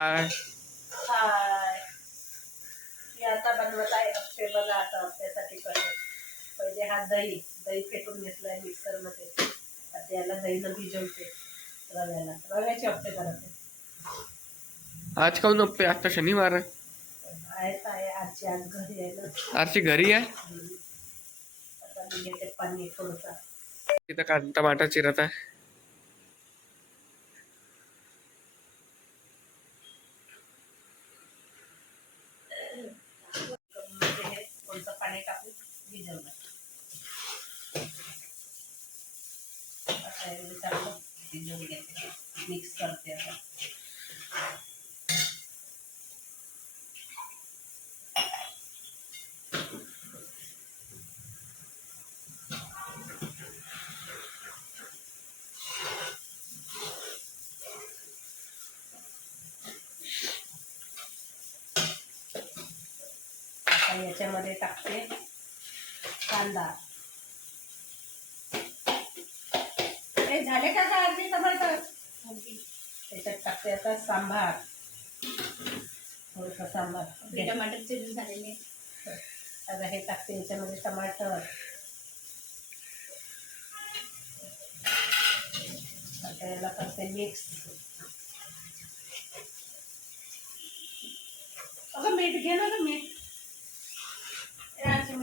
हाय हाय मी आता बनवत आहे अप्पे बघा आता अप्प्यासाठी कसं. पहिले हा दही दही फेटून घेतलाय मिक्सरमध्ये आता याला दहीनं भिजवते रव्याला. रव्याचे अप्पे करते आज काऊन अप्पे आता शनिवार आहे. आहेत आहे. आजची आज घरी आहे ना. आजची घरी आहे. आता मी घेते पाणी थोडंसं. तिथं का टमाटर चिरत आहे मध्ये हे थोडंसं पाणी टाकून भिजवलं आता हे मी चांगलं भिजवून घेते मिक्स करते आता आता याच्यामध्ये टाकते कांदा. हे झाले का का अर्धी टमाटर त्याच्यात टाकते आता सांबार. थोडंसं सांबार. टमाटर चिरून झालेले. आता हे टाकते याच्यामध्ये टमाटर. आता याला करते मिक्स. अगं मीठ घे ना मीठ. हे आणखी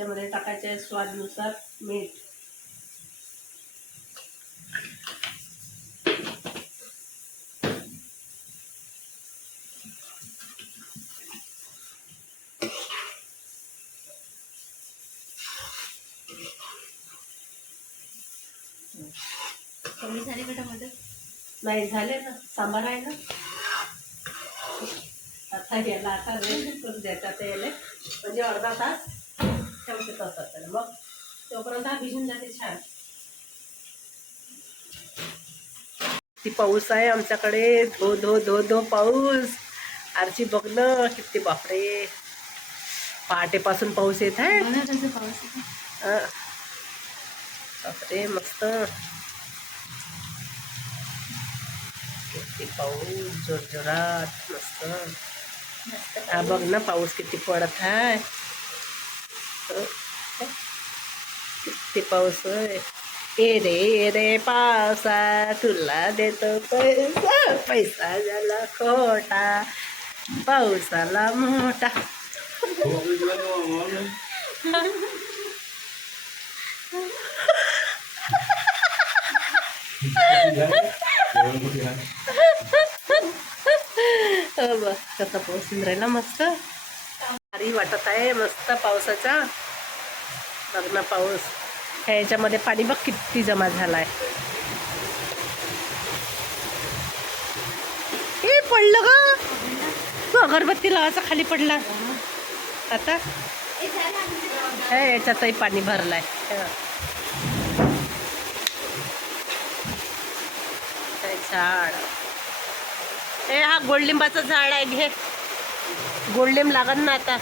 आहे. त्याच्यामध्ये टाकायचे स्वादनुसार मीठ. कमी झाले का टमाटर? नाही झाले ना. सांबार आहे ना? आता याला आता रेस्ट करून द्यायचा आता याला. म्हणजे अर्धा तास ठेवते तसं त्याला. मग तोपर्यंत हा भिजून जाते छान. ती पाऊस आहे आमच्याकडे. धो धो धो धो पाऊस. आरची बघणं किती बापरे. पहाटेपासून पाऊस येत आहे. बापरे मस्त. किती पाऊस जोरजोरात मस्त. मस्त हा बघ ना पाऊस किती पडत आहे. किती पाऊस आहे. ए रे ए रे पावसा तुला देतो पैसा. पैसा झाला खोटा पावसाला मोठा. हो बघ कसा पाऊस राहिला मस्त. भारी वाटत आहे मस्त पावसाचा. बघ ना पाऊस. ह्या याच्यामध्ये पाणी बघ किती जमा झालाय. हे पडलं ग. तू अगरबत्ती लावायचा खाली पडला आता? ह्या याच्यातही पाणी भरलाय. हे. झाड? हे हा गोडलिंबाचं झाड आहे घे. गोडलिंब लागन ना आता.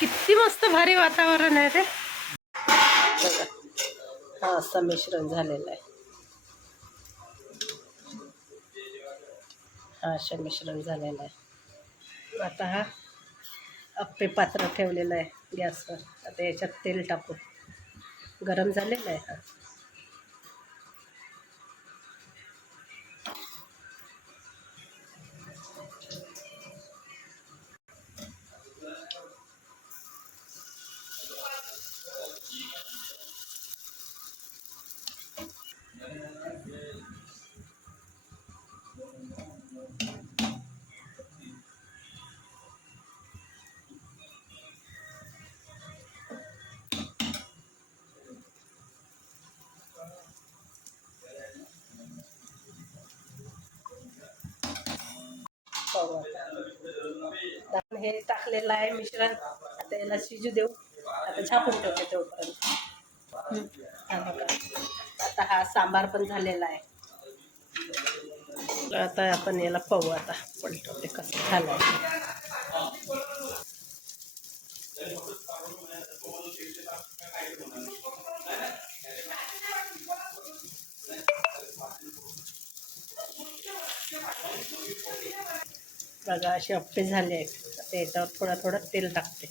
किती मस्त भारी वातावरण आहे रे. हा असं मिश्रण झालेलं आहे. हा असं मिश्रण झालेलं आहे. आता हा अप्पे पात्र ठेवलेलं आहे गॅसवर. आता याच्यात तेल टाकू. गरम झालेलं आहे. पाहू आता. आपण हे टाकलेलं आहे मिश्रण. आता याला शिजू देऊ. आता झापून ठेवते तोपर्यंत. आता हा सांबार पण झालेला आहे. आता आपण याला पाहू आता पलटवते कसं झालं बघा असे अप्पे झाले आहेत. आता याच्यावर थोडं थोडं तेल टाकते.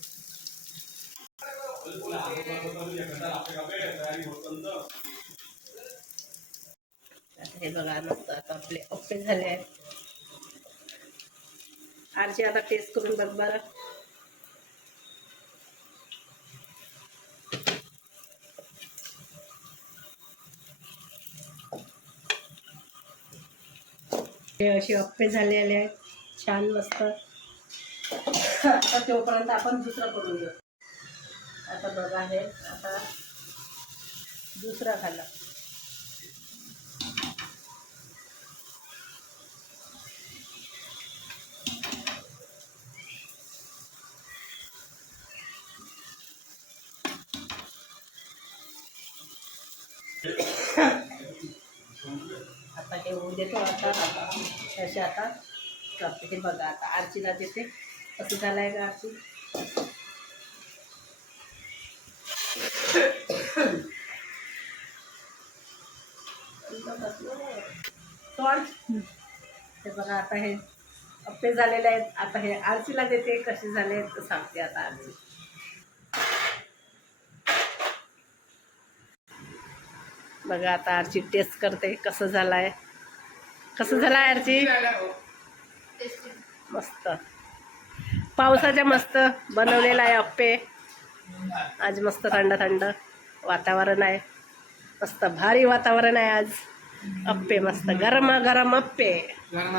हे बघा मस्त आता आपले अप्पे झाले आहेत. आरची आता टेस्ट करून बघ बरं. हे असे अप्पे झालेले आहेत. छान मस्त. आता तोपर्यंत आपण दुसरं करून घेऊ. आता बघा हे आता दुसरा खाला आता हे होऊ देतो आता तसे आता करते हे बघा आता आरचीला देते. कसं झालं आहे का आरची सोड. हे बघा आता हे अप्पे झालेले आहेत. आता हे आरचीला देते. कसे झाले आहेत सांगते आता आरची बघा आता आरची टेस्ट करते. कसं झालं आहे कसं झालं आहे आरची मस्त. पावसाच्या मस्त बनवलेला आहे अप्पे. आज मस्त थंड थंड वातावरण आहे. मस्त भारी वातावरण आहे आज. अप्पे मस्त. गरम गरम अप्पे. गरम